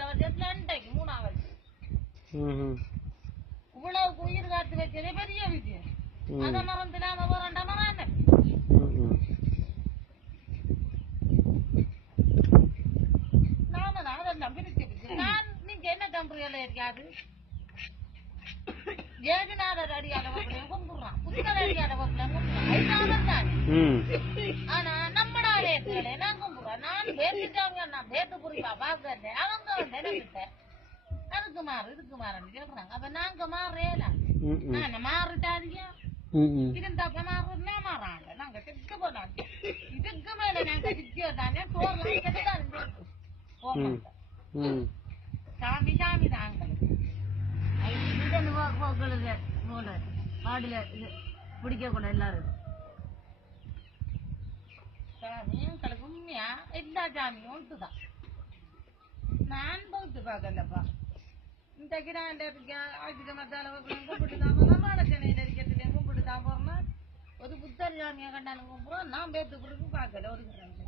வருஷத்துல இன்றைக்கு மூணாவது ம் இவ்வளவு உயிர் காத்து வச்சதே பெரிய விஷயம். அதை மறந்துடாம நாம தான் நான் நீங்க என்ன தம்புரியல இருக்காது ஏகநாதர் அடியாத வகுலையும் கும்பிடுறான். புத்தக அடியாத வகுலையும் கும்பிடுறான். ஐநாதர் தான் ம். ஆனா நம்மடா ரேட்டுகளே நான் பேசிட்டாங்க நான் பேட்டு புரியா பாக்குறேன் அவங்க எனக்கு அதுக்கு மாறு இதுக்கு மாறுன்னு சொல்றாங்க அப்ப நாங்க மாறேல நான் மாறிட்டாதியா இருந்தாப்ப மாறுனா மாறாங்க. நாங்க திக்கு போனாங்க. இதுக்கு மேல நாங்க தானே சாமி சாமி தாங்க பாடில இது பிடிக்க கூட எல்லாரும். சாமி எங்களுக்கு உண்மையா எல்லா சாமியும் ஒன்றுதான் நான் பௌத்து பார்க்கலப்பா. இந்த கிராண்ட இருக்க? ஆஜிக்க மத்தால கும்பிட்டு தான் போறோம் மாலச்சனையில் இருக்கிறதுலையும் கும்பிட்டு தான் போறோம் ஒரு புத்தர் சாமியை கண்டாலும் கும்பிடுறோம் நான் பேத்து கொடுத்து பார்க்கல ஒரு கிராண்ட.